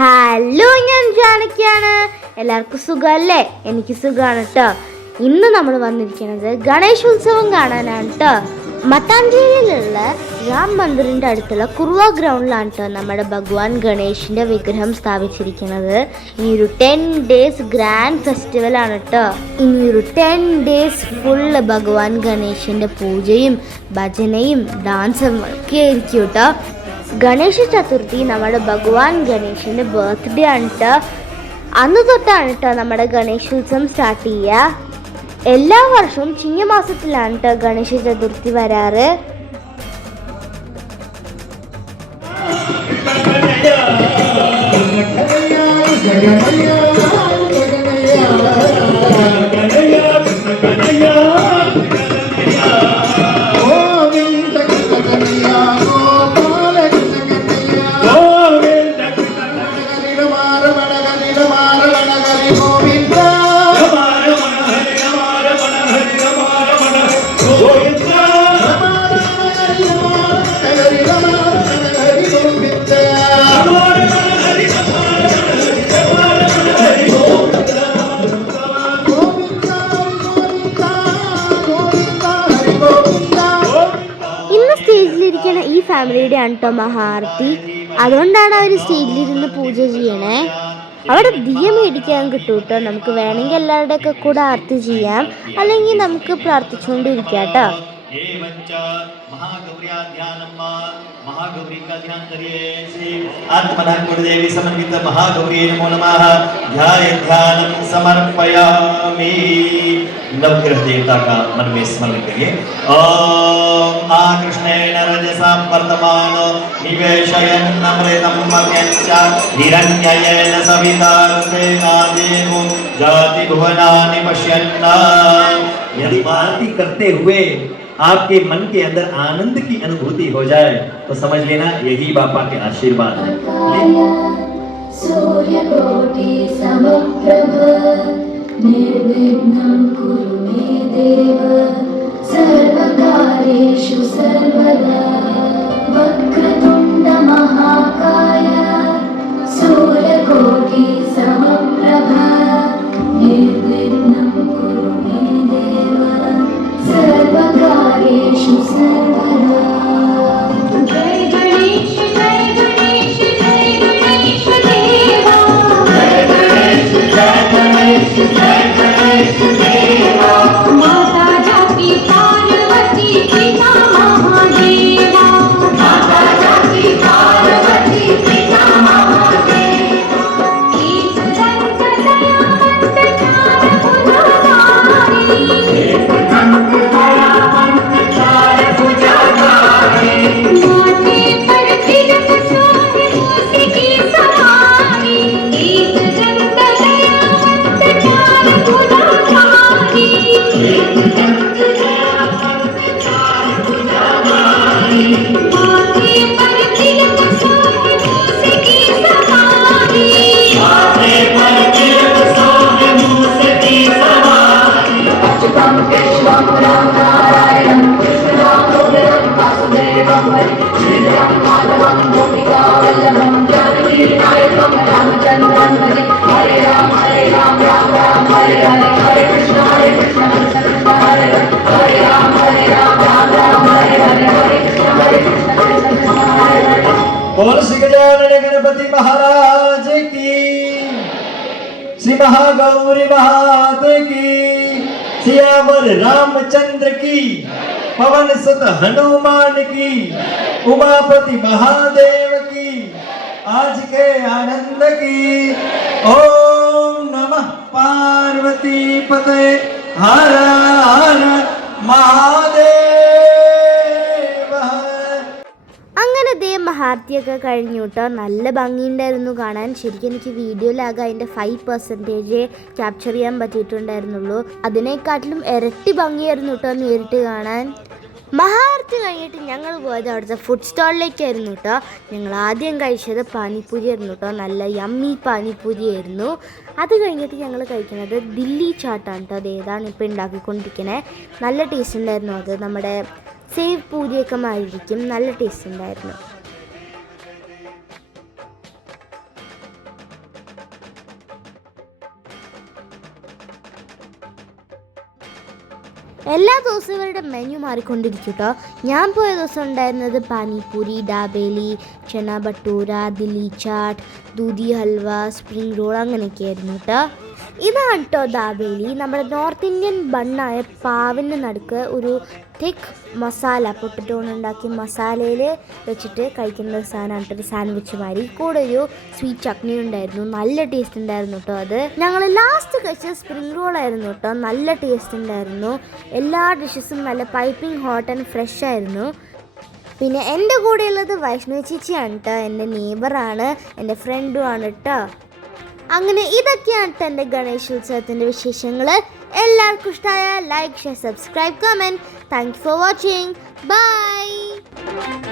Hello, ഞാൻ ജാനകിയാണ്. എല്ലാവർക്കും സുഖമല്ലേ? എനിക്ക് സുഖമാണ് കേട്ടോ. ഇന്ന് നമ്മൾ വന്നിരിക്കുന്നത് ഗണേശോത്സവം കാണാനാണ് കേട്ടോ. മട്ടാഞ്ചേരിയിലുള്ള രാം മന്ദിറിൻ്റെ അടുത്തുള്ള കുറുവ ഗ്രൗണ്ടിലാണ് കേട്ടോ നമ്മുടെ ഭഗവാൻ ഗണേഷിൻ്റെ വിഗ്രഹം സ്ഥാപിച്ചിരിക്കുന്നത്. ഇനിയൊരു 10 days ഗ്രാൻഡ് ഫെസ്റ്റിവലാണ് കേട്ടോ. ഇനിയൊരു 10 days ഫുള്ള് ഭഗവാൻ ഗണേഷിൻ്റെ പൂജയും ഭജനയും ഡാൻസും ഒക്കെ ആയിരിക്കും കേട്ടോ. ഗണേശ ചതുർത്ഥി നമ്മുടെ ഭഗവാൻ ഗണേശൻ്റെ ബർത്ത്ഡേ ആണ് കേട്ടോ. അന്ന് തൊട്ടാണ് കേട്ടോ നമ്മുടെ ഗണേശോത്സവം സ്റ്റാർട്ട് ചെയ്യുക. എല്ലാ വർഷവും ചിങ്ങമാസത്തിലാണ് കേട്ടോ ഗണേശ ചതുർത്ഥി വരാറ്. സ്റ്റേജിലിരിക്കുന്ന ഈ ഫാമിലിയുടെ ആണ് കേട്ടോ മഹാരതി. അതുകൊണ്ടാണ് അവർ സ്റ്റേജിലിരുന്ന് പൂജ ചെയ്യണേ. അവിടെ ദിയ മേടിക്കാൻ കിട്ടും കേട്ടോ. നമുക്ക് വേണമെങ്കിൽ എല്ലാവരുടെയൊക്കെ കൂടെ ആർത്തി ചെയ്യാം, അല്ലെങ്കിൽ നമുക്ക് പ്രാർത്ഥിച്ചുകൊണ്ടിരിക്കാം കേട്ടോ. महागौरी का ध्यान करिए। श्री आत्मना गुरुदेवी समन्वित महागौरी नमो नमः। ध्याय ध्यानं समर्पयामि। नवग्रह देवता का मन में स्मरण करिए। ओम आकृष्णेन रजसा वर्तमान निवेशयन् अमृतं मध्यञ्च हिरण्ययेन सविता रूपेणा देवो जाति भुवनानि पश्यन्। यदि आरती करते हुए आपके मन के अंदर आनंद की अनुभूति हो जाए तो समझ लेना यही बापा के आशीर्वाद है। सूर्यकोटि समप्रभ निर्विघ्नं कुरु मे देव सर्वकार्येषु सर्वदा वक्रतुण्ड महाकाय सूर्यकोटि समप्रभ निर्विघ्नं कुरु मे देव सर्वकार्येषु सर्वदा। जय गणेश जय गणेश जय गणेश देवा। जय गणेश जय गणेश जय गणेश देवा। माता जाति पार्वती पिता महादेवा। माता जाति पार्वती पिता महादेवा। एक दंत दयावंत चार भुजधारी। एक दंत दयावंत चार भुजधारी। माथे पर तिलक शोभे मूसी की सवारी। एक दंत दयावंत चार भुजधारी। एक दंत दयावंत चार भुजधारी। माथे पर तिलक शोभे मूसी की सवारी। माथे पर तिलक शोभे मूसी की सवारी। अच्युतं केशवं राम नारायणं कृष्णं गोविन्दं वासुदेवं हरि श्रीराम माधवं गोपिका वल्लभं जानकी नायकं रामचन्द्रं भजे। हरे राम राम राम हरे हरे हरे कृष्ण कृष्ण कृष्ण हरे हरे हरे राम राम राम हरे हरे हरे कृष्ण कृष्ण हरे हरे। बोल श्री गजानन गणपति महाराज की, श्री महागौरी मात की, सियावर रामचंद्र की, पवन सुत हनुमान की, उमापति महादेव की, आज के आनंद की। ओम नमः पार्वती पते हर हर महादेव। അങ്ങനെ ദേ മഹാരതിയൊക്കെ കഴിഞ്ഞു കേട്ടോ. നല്ല ഭംഗിയുണ്ടായിരുന്നു കാണാൻ. ശരിക്കും എനിക്ക് വീഡിയോയിലാകെ അതിൻ്റെ 5% ക്യാപ്ചർ ചെയ്യാൻ പറ്റിയിട്ടുണ്ടായിരുന്നുള്ളൂ. അതിനെക്കാട്ടിലും ഇരട്ടി ഭംഗിയായിരുന്നു കേട്ടോ നേരിട്ട് കാണാൻ. മഹാരതി കഴിഞ്ഞിട്ട് ഞങ്ങൾ പോയത് അവിടുത്തെ ഫുഡ് സ്റ്റോളിലേക്കായിരുന്നു കേട്ടോ. ഞങ്ങൾ ആദ്യം കഴിച്ചത് പാനിപ്പൂരി ആയിരുന്നു കേട്ടോ. നല്ല യമ്മി പാനിപ്പൂരി ആയിരുന്നു. അത് കഴിഞ്ഞിട്ട് ഞങ്ങൾ കഴിക്കുന്നത് ദില്ലി ചാട്ടാണ് കേട്ടോ. അത് ഏതാണ് ഇപ്പോൾ ഉണ്ടാക്കിക്കൊണ്ടിരിക്കണേ. നല്ല ടേസ്റ്റ് ഉണ്ടായിരുന്നു. അത് നമ്മുടെ സേവ് പൂരിയൊക്കെ മാറിയിരിക്കും. നല്ല ടേസ്റ്റ് ഉണ്ടായിരുന്നു. എല്ലാ ദിവസവും ഇവരുടെ മെനു മാറിക്കൊണ്ടിരിക്കും കേട്ടോ. ഞാൻ പോയ ദിവസം ഉണ്ടായിരുന്നത് പാനിപൂരി, ഡാബേലി, ചന ഭട്ടൂര, ദില്ലി ചാട്ട്, ദൂതി ഹൽവ, സ്പ്രിംഗ് റോൾ അങ്ങനെയൊക്കെ ആയിരുന്നു കേട്ടോ. ഇതാണ് കേട്ടോ ദാബേലി. നമ്മുടെ നോർത്ത് ഇന്ത്യൻ ബണ്ണായ പാവിൻ്റെ നടുക്ക് ഒരു തിക്ക് മസാല, പൊട്ടറ്റോ ഉണ്ടാക്കിയ മസാലയിൽ വെച്ചിട്ട് കഴിക്കുന്ന ഒരു സാധനമാണ് കേട്ടോ, ഒരു സാൻഡ്വിച്ച് മാതിരി. കൂടെ ഒരു സ്വീറ്റ് ചട്നി ഉണ്ടായിരുന്നു, നല്ല ടേസ്റ്റ് ഉണ്ടായിരുന്നു കേട്ടോ. അത് ഞങ്ങൾ ലാസ്റ്റ് കഴിച്ച സ്പ്രിംഗ് റോൾ ആയിരുന്നു കേട്ടോ, നല്ല ടേസ്റ്റ് ഉണ്ടായിരുന്നു. എല്ലാ ഡിഷസും നല്ല പൈപ്പിംഗ് ഹോട്ട് ആൻഡ് ഫ്രഷ് ആയിരുന്നു. പിന്നെ എൻ്റെ കൂടെയുള്ളത് വൈഷ്ണവി ചേച്ചിയാണ് കേട്ടോ, എൻ്റെ നെയ്ബറാണ്, എൻ്റെ ഫ്രണ്ടും ആണ് കേട്ടോ. അങ്ങനെ ഇതൊക്കെയാണ് കേട്ടോ എൻ്റെ ഗണേശോത്സവത്തിൻ്റെ വിശേഷങ്ങൾ. എല്ലാവർക്കും ഇഷ്ടമായ like, share, subscribe, comment. Thank you for watching. By.